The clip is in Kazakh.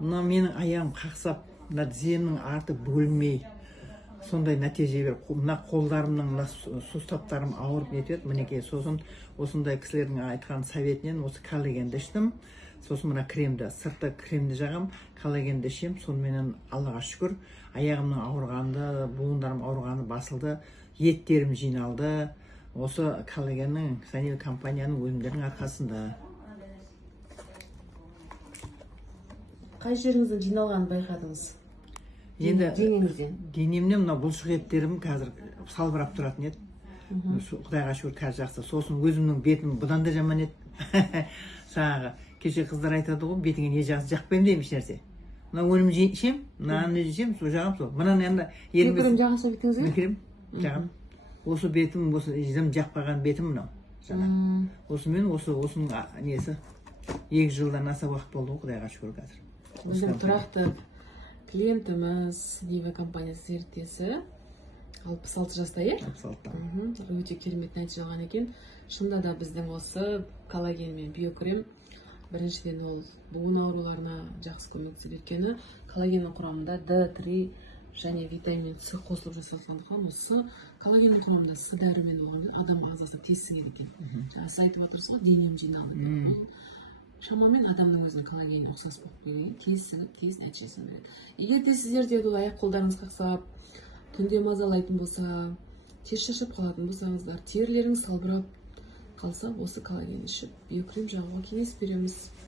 мына менің аяғым қақсап, мына тіземнің арты бөлінмей, сондай нәтиже беріп, мына қолдарымның, мына сустаптарым ауырып нетеді. Мінекей, сосын осындай кісілердің айтқан советінен осы коллагенді іштім. Сосын мына кремді, сыртты кремді жағам, коллагенді ішем. Сонымен Аллаға шүкір, аяғымның ауырғаны, буындарым ауырғаны басылды, еттерім жиналды. Осы коллагеннің, Санил компанияның өнімдерінің арқасында. Қай жеріңізден жиналғанын байқадыңыз? Енді денеңізден. денемнен мына бұлшық еттерім қазір салбырап тұратын еді. Құдайға шүкір қазір жақсы. Сосын өзімнің бетім бұдан да жаман еді. Жаңағы кеше қыздар айтады ғой, бетіңе не жақсы жақпаймын деймін ешнәрсе. Мына өнім жейшем, мынаны жейшем, сол жағам сол. Мынаны енді Крем жағанша бетіңізге? Крем жағам. Осы бетім, осы жым жақпаған бетім мынау. Осымен осының несі 2 жылдан аса уақыт болды, Құдайға шүкір қазір. Біздің тұрақты клиентіміз Нива компаниясы серіктесі 66 жаста, е? 66-та. Өте керемет нәтиже алған екен. Шынында да біздің осы коллаген мен биокрем біріншіден ол буын ауруларына жақсы көмектеседі. Өйткені коллагеннің құрамында D3 және витамин С қосылып жасалғандықтан, осы коллагеннің құрамында С дәрімен болғанда адам ағзасына тез сіңеді екен. Сіз айтып отырсыз ғой, денем жиналды. Шамамен адамның өзінің коллагені ұқсас болып келген, тез сіңіп, тез нәтижесін береді. Егер де сіздерде аяқ қолдарыңыз қақсап, түнде мазалайтын болса, тез шаршап қалатын болсаңыздар, терілеріңіз салбырап қалса, осы коллаген ішіп биокрем жағуға кеңес береміз.